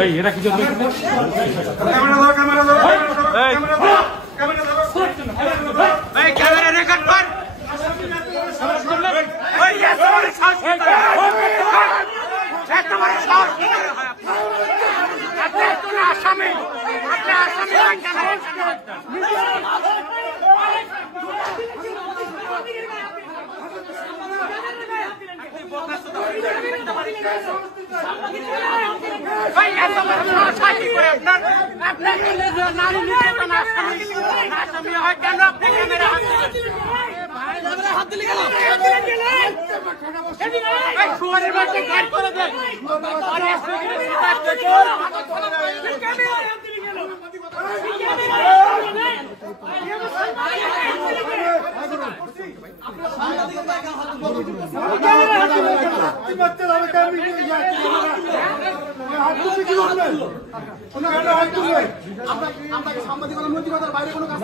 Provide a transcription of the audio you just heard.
এই এরা কি জন্য ক্যামেরা ধরো ক্যামেরা ধরো ক্যামেরা ধরো ক্যামেরা ধরো এই ক্যামেরা রেকর্ড কর ওই এত বড় সাহস এত বড় সাহস আপনি তো না আসামি সাংবাদিকতার বাইরে কোনো কাজ